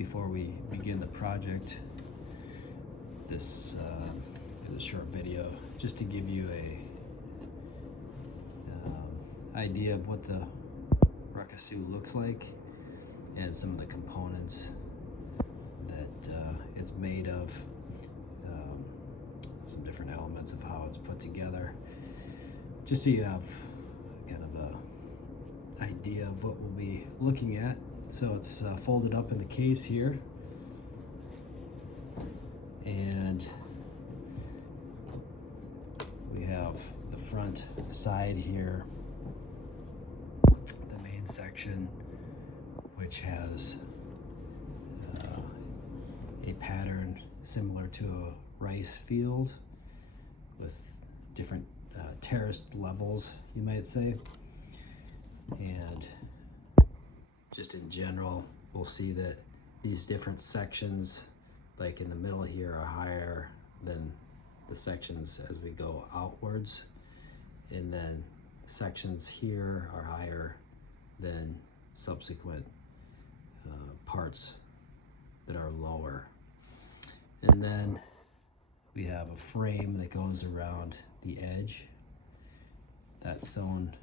before we begin the project, this is a short video just to give you a idea of what the Rakusu looks like and some of the components that it's made of, some different elements of how it's put together, just so you have kind of a idea of what we'll be looking at. So it's folded up in the case here, and we have the front side here, the main section, which has a pattern similar to a rice field with different terraced levels, you might say. And just in general, we'll see that these different sections, like in the middle here, are higher than the sections as we go outwards, and then sections here are higher than subsequent parts that are lower. And then we have a frame that goes around the edge that's sewn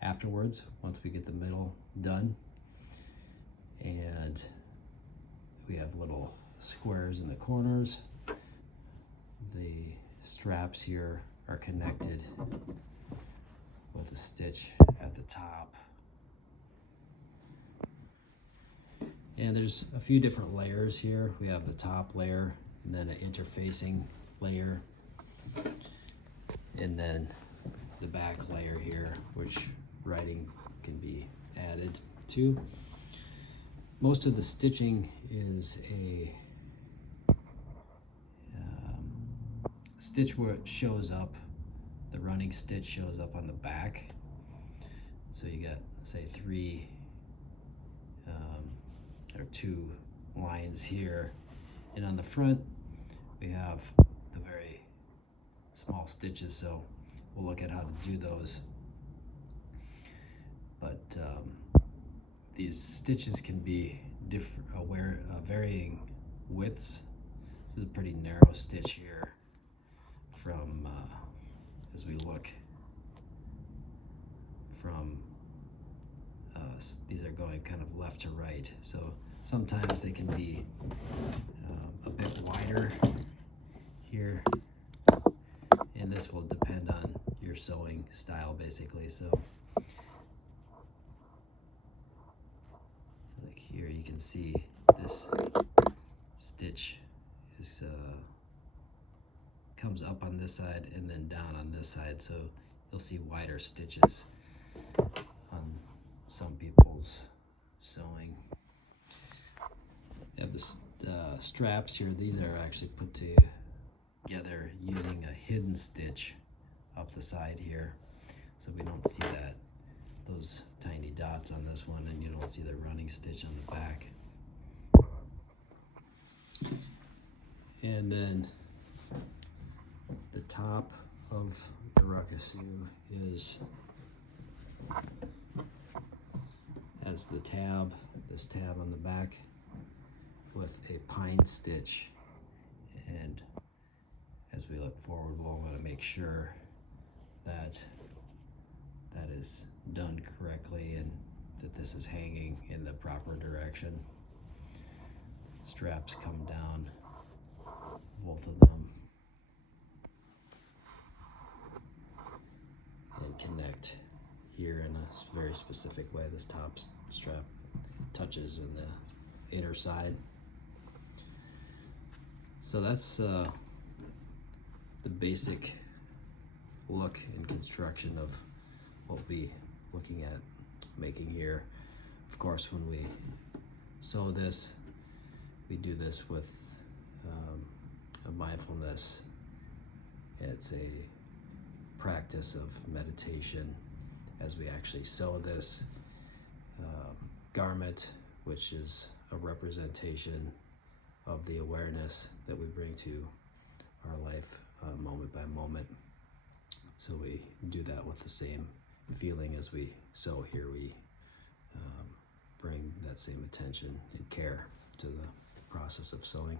afterwards once we get the middle done. And we have little squares in the corners. The straps here are connected with a stitch at the top. And there's a few different layers here. We have the top layer, and then an interfacing layer, and then the back layer here, which writing can be added to. Most of the stitching is a stitch where it shows up, the running stitch shows up on the back. So you got, say, three or two lines here, and on the front we have the very small stitches, so we'll look at how to do those. But these stitches can be varying widths. This is a pretty narrow stitch here from as we look from these are going kind of left to right, so sometimes they can be a bit wider here, and this will depend on your sewing style basically. So like here you can see this stitch is comes up on this side and then down on this side, so you'll see wider stitches on some people's sewing. You have the straps here. These are actually put together using a hidden stitch up the side here, so we don't see those tiny dots on this one, and you don't see the running stitch on the back. And then the top of the Rakusu has this tab on the back with a pine stitch, and as we look forward, we'll want to make sure that that is done correctly and that this is hanging in the proper direction. Straps come down, both of them, and connect here in a very specific way. This top strap touches in the inner side. So that's the basic look and construction of what we'll be looking at making here. Of course, when we sew this, we do this with a mindfulness. It's a practice of meditation as we actually sew this garment, which is a representation of the awareness that we bring to our life moment by moment. So we do that with the same feeling as we sew here. We bring that same attention and care to the process of sewing.